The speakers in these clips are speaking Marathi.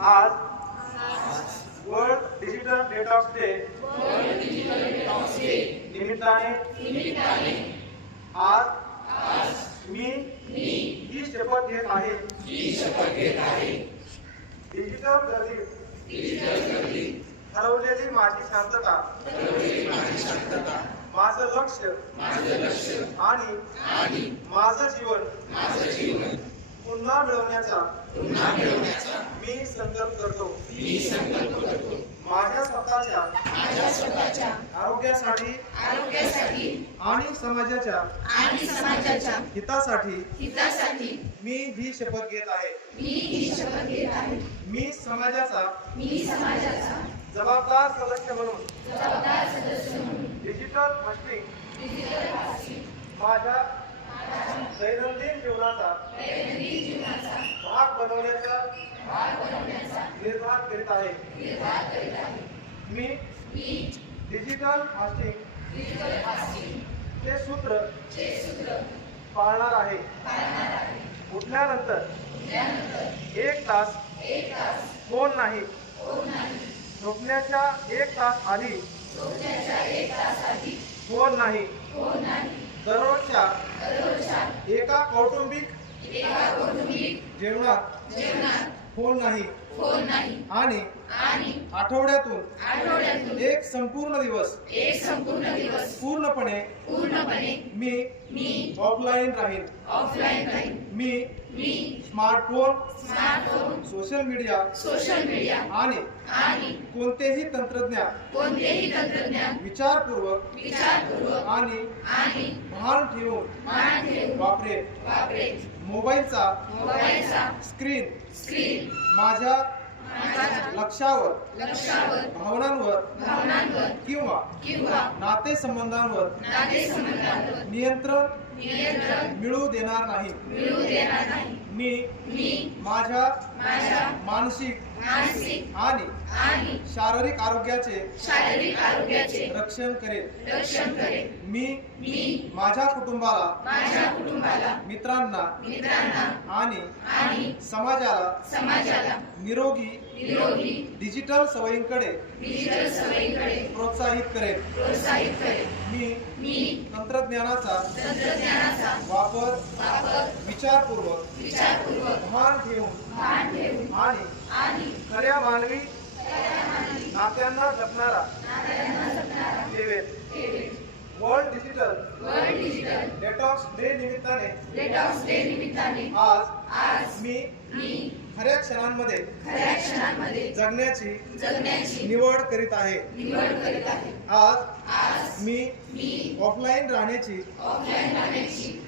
आज वर्ल्ड डिजिटल डेटॉक्स डे निमित्ताने. आज मी ही शपथ घेत आहे. डिजिटल गर्दी. हरवलेली माझी शांतता. माझं लक्ष. आणि माझं जीवन. पुन्हा मिळवण्याचा. मी संकल्प करतो. माझ्या स्वतःच्या आरोग्यासाठी आरोग्यासाठी आणि समाजाच्या आणि समाजाच्या हितासाठी हितासाठी मी ही शपथ घेत आहे. मी ही शपथ घेत आहे. मी समाजाचा मी समाजाचा जबाबदार सदस्य म्हणून जबाबदार सदस्य म्हणून डिजिटल मशीन डिजिटल भाषी माझ्या दैनंदिन जीवनाचा दैनंदिन जीवनाचा भाग बनवण्याचा निर्माण करीत आहे. मी डिजिटल फास्टिंग ते सूत्र पाळणार आहे. उठल्यानंतर एक तास फोन नाही. झोपण्याच्या एक तास आधी फोन नाही. दररोजच्या एका कौटुंबिक जेवणात होल नाही. फोन नाही. आणि आणि आठवड्यातून एक संपूर्ण दिवस एक संपूर्ण दिवस पूर्णपणे पूर्णपणे मी मी ऑफलाईन राहीन. ऑफलाईन राहीन. मी मी smartphone smartphone social media social media आणि आणि कोणतेही तंत्रज्ञान कोणतेही तंत्रज्ञान विचारपूर्वक विचारपूर्वक आणि आणि भान ठेवून मान ठेवून वापरेन. वापरेल मोबाईलचा मोबाईलचा स्क्रीन स्क्रीन माझ्या लक्षावर भावनांवर किंवा नातेसंबंधांवर नियंत्रण मिळू देणार नाही. मी मी माझ्या मानसिक मानसिक आणि शारीरिक आरोग्याचे शारीरिक आरोग्याचे रक्षण करेल. मी मी माझ्या कुटुंबाला माझ्या कुटुंबाला मित्रांना मित्रांना आणि आणि समाजाला समाजाला निरोगी निरोगी डिजिटल सवयींकडे डिजिटल सवयीकडे प्रोत्साहित करेन प्रोत्साहित करेल. मी मी तंत्रज्ञानाचा तंत्रज्ञानाचा वापर वापर विचारपूर्वक विचारपूर्वक भान ठेवून भान ठेवून आणि आणि खऱ्या मानवी नात्यांना जपणारा नात्यांना जपणारा ठेवेन ठेवेल. World digital world digital detox day निमित्ताने डेटॉक्स डे निमित्ताने आज आज मी मी खऱ्या क्षणांमध्ये जगण्याची जगण्याची निवड करीत आहे. आज मी ऑफलाईन राहण्याची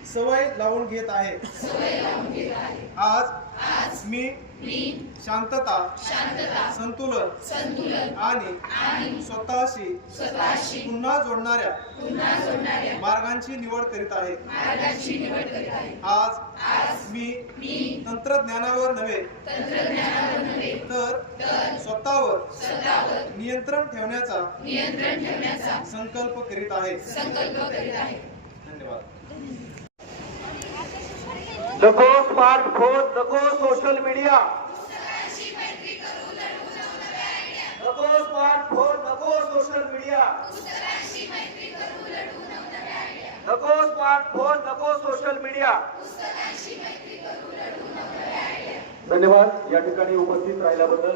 सवय लावून घेत आहे. आज आज मी मी शांतता शांतता संतुलन संतुलन आणि आणि स्वतःशी स्वतःशी पुन्हा जोडणाऱ्या पुन्हा जोडणाऱ्या मार्गांची निवड करीत आहे. मार्गाची निवड करीत आहे. आज आज मी मी तंत्रज्ञानावर नव्हे तंत्रज्ञानावर नव्हे तर तर स्वतःवर स्वतःवर नियंत्रण ठेवण्याचा नियंत्रण ठेवण्याचा संकल्प करीत आहे. संकल्प करीत आहे. धन्यवाद. नको नको सोशल मीडिया नको स्मार्टफोन नको सोशल मीडिया नको स्मार्टफोन नको सोशल मीडिया धन्यवाद या ठिकाणी उपस्थित राहिल्याबद्दल.